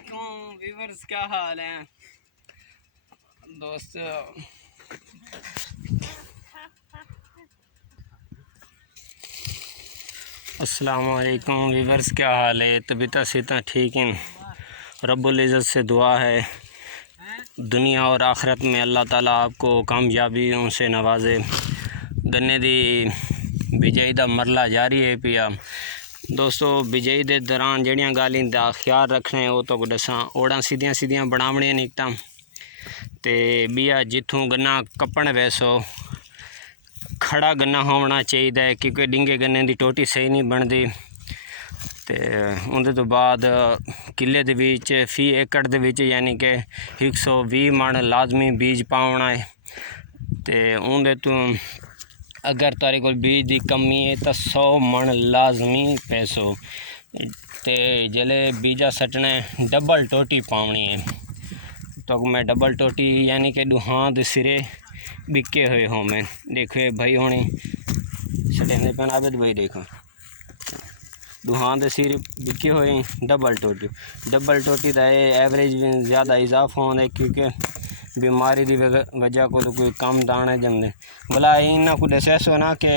वालेकुम व्यूअर्स, क्या हाल है दोस्तों। अस्सलाम वालेकुम व्यूअर्स, क्या हाल है। तबीयत सेहत ठीक है। रब्बुल इज़्ज़त से दुआ है दुनिया और आखिरत में अल्लाह ताला आपको कामयाबियों से नवाजे। गन्ने दी बिजाई दा मरला जारी है पिया दोस्तों। बिजाई दे दौरान जड़ियाँ गालीं दा ख्याल रखना है वो तो दसा। ओड़ां सीधियां सीधियां बनावणियां निकतां ते बिया जिथों गन्ना कपण वैसो खड़ा गन्ना होना चाहिए, क्योंकि डिंगे गन्ने की टोटी सही नहीं बनती। तो उनके तो बाद किले दे विच फी एकड़ दे विच यानी कि 120 मण लाजमी बीज पावना है। तो उनके तो अगर तारे को बीज की कमी है तो 100 मण लाजमी पैसो। तो जले बीजा सटने डबल टोटी पावनी है। तो मैं डबल टोटी यानी कि दुहां दे सिरे बिके हुए हो। मैं देखो भाई होने सटेंदे पेन आबद भाई देखो दुहां दे सिर बिके हुए डबल टोटी का एवरेज ज़्यादा इजाफा होता है, क्योंकि बीमारी की वजह को तो कोई कम दाने जमने भला इन्हों को दसो ना कि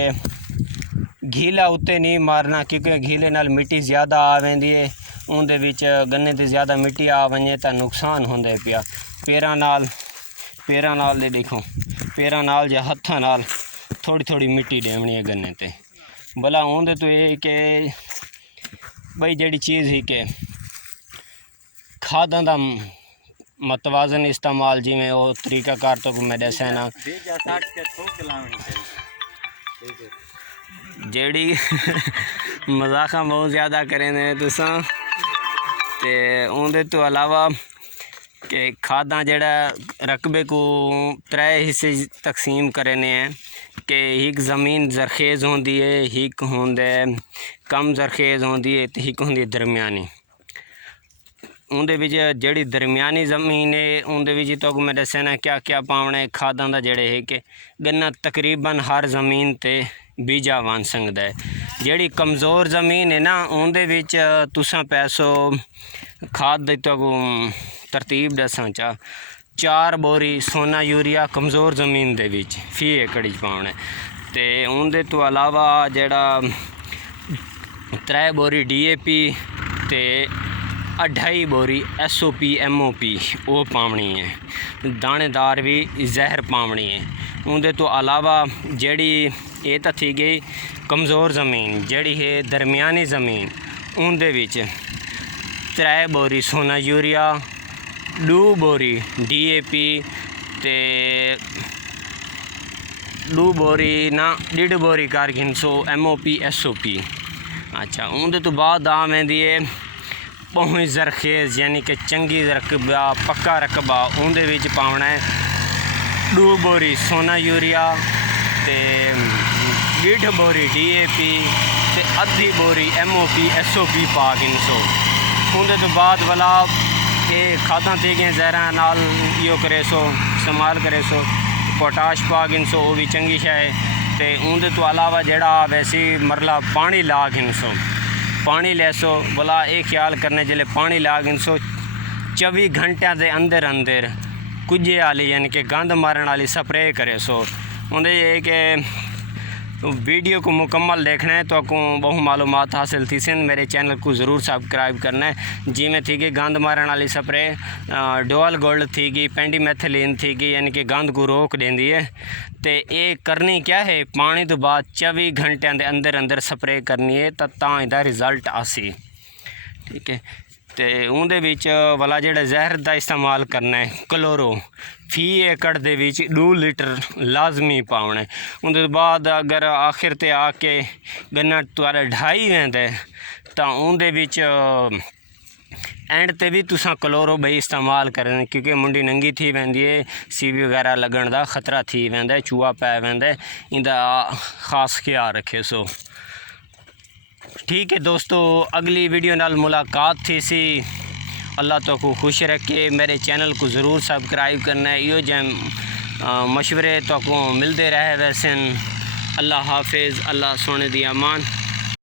घीला उत्ते नहीं मारना, क्योंकि घीले नाल मिट्टी ज़्यादा आ वेंदी है। उनदे विच गन्ने ते ज़्यादा मिट्टी आ वने तो नुकसान होंदा पिया। पैरां नाल दे देखो पैरां नाल या हत्थां नाल थोड़ी थोड़ी मिट्टी देवनी है गन्ने ते। भला उनदे तो ये कि बई जड़ी चीज़ ही कि खादां दा मतवाजन इस्तेमाल जिमें वो तरीकाकार तो मैं दसा ना जेड़ी मजाका बहुत ज़्यादा करें तुसा। ते उनदे तो अलावा कि खादां जड़ा रकबे को 3 हिस्से तकसीम करने हैं कि एक ज़मीन जरखेज़ होंदी है, एक होंदा कम जरखेज़ होंदी है, तो एक होंदी दरमियानी। उनदे विच जड़ी दरमियानी ज़मीन है उनदे विच तो मैं दसना क्या क्या पावना है खादां दा जड़े है कि गन्ना तकरीबन हर ज़मीन ते बीजा बन सकदा है। जड़ी कमज़ोर ज़मीन है ना उनदे विच तुसां पैसो खाद दी तो तरतीब दसा चा 4 बोरी सोना यूरिया कमज़ोर ज़मीन दे विच फी एकड़ पावना है। ते उनदे तो अलावा जड़ा 3 बोरी DAP ते 2.5 बोरी SOP MOP वो पावनी है। दानेदार भी जहर पावनी है। उनदे तो अलावा जड़ी ये तो थी गई कमज़ोर ज़मीन, जड़ी है दरमियानी ज़मीन उनदे विच 3 बोरी सोना यूरिया 2 बोरी DAP ते 2 बोरी ना 1.5 बोरी कारगिन सो MOP SOP। अच्छा उनदे तो बाद आ वेंदी है पहुँच जरखेज़ यानी कि चंगी रकबा पक्का रकबा उनदे विच पावना है 2 बोरी सोना यूरिया ते 1.5 बोरी DAP ते आधी बोरी MOP SOP पा गिन सो। उनदे तो बाद वाला ये खादां तेगियां जहरां नाल यो करे सो इस्तेमाल करे सो पोटाश पा गिन सो वो भी चंगी शै है। ते उनदे तो अलावा जड़ा वैसे मरला पानी ला गिन सो पानी ले सो भला ये ख्याल करने जल्ले पानी ला गिन सो 24 घंटिया के अंदर अंदर कुजे वाली यानी कि गंद मारन वाली स्प्रे करे सो। उनदे ये कि वीडियो को मुकम्मल देखना है तो आपको बहु मालूमात हासिल थी सन। मेरे चैनल को ज़रूर सब्सक्राइब करना है। जी में थी गई गंद मारन वाली स्प्रे डोल गोल्ड थी गई पेंडीमेथिलीन थी गई यानी कि गंद को रोक देंदी है। तो ये करनी क्या है पानी तो बाद 24 घंटिया के अंदर अंदर स्प्रे करनी है तो इसका रिज़ल्ट आसी। ठीक है। तो उनदे विच वाला जेड़ा जहर का इस्तेमाल करना है क्लोरो फी एकड़ दे विच 2 लीटर लाजमी पावना है। उनके बाद अगर आखिर ते आके गन्ना तुआरा ढाई वेंदा तो उनदे विच एंड ते भी तुसां क्लोरो बई इस्तेमाल करें, क्योंकि मुंडी नंगी थी वेंदी है सीवी वगैरह लगन का खतरा थी वेंदा है चूहा पै वेंदा है। इंदा खास ख्याल रखे सो। ठीक है दोस्तों, अगली वीडियो नाल मुलाकात थी सी। अल्लाह तो को खुश रखे। मेरे चैनल को ज़रूर सब्सक्राइब करना है। यो जैम मशवरे तो को मिलते रहे वैसे। अल्लाह हाफिज़। अल्लाह सोने दी अमान।